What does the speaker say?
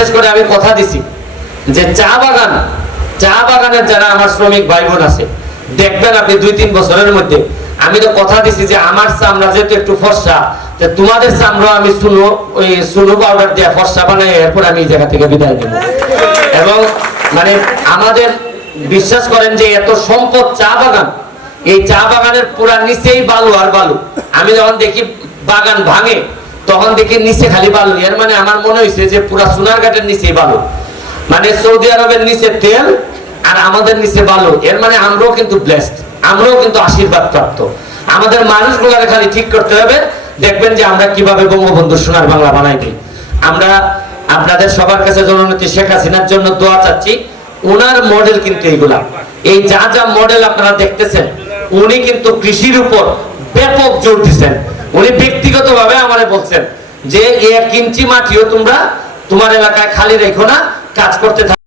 বিশেষ করে আমি কথা দিছি যে চা বাগান, চা বাগানের যারা আমার শ্রমিক ভাই বোন আছে, দেখবেন আপনি দুই তিন বছরের মধ্যে আমি তো কথা দিছি যে আমার চামড়া যেহেতু একটু ফর্সা তোমাদের চামড়া আমি সুনো, ওই সুনো পাউডার দিয়ে ফর্সা বানাই, এরপর আমি এই জায়গা থেকে বিদায় দেবো এবং মানে আমাদের বিশ্বাস করেন যে এত সম্পদ চা বাগান, এই চা বাগানের পুরা নিচেই বালু আর বালু। আমি যখন দেখি বাগান ভাঙে তখন দেখি নিচে খালি বালু। এর মানে আমার মনে হয়েছে যে পুরা সোনারঘাটের নিচেই বালু। মানে সৌদি আরবের নিচে তেল আর আমাদের নিচে বালু। এর মানে আমরাও কিন্তু ব্লেসড আমরাও কিন্তু আশীর্বাদ প্রাপ্ত আমাদের মানুষগুলারে খালি ঠিক করতে হবে, দেখবেন যে আমরা কীভাবে বঙ্গবন্ধু সোনার বাংলা বানাই দিই। আমরা আপনাদের সবার কাছে জননেত্রী শেখ হাসিনার জন্য দোয়া চাচ্ছি ওনার মডেল কিন্তু এইগুলা। এই যা যা মডেল আপনারা দেখতেছেন, উনি কিন্তু কৃষির উপর ব্যাপক জোর দিচ্ছেন উনি ব্যক্তিগতভাবে আমারে বলছেন যে এক কিমচি মাটিও তোমরা তোমার এলাকায় খালি রেখো না কাজ করতে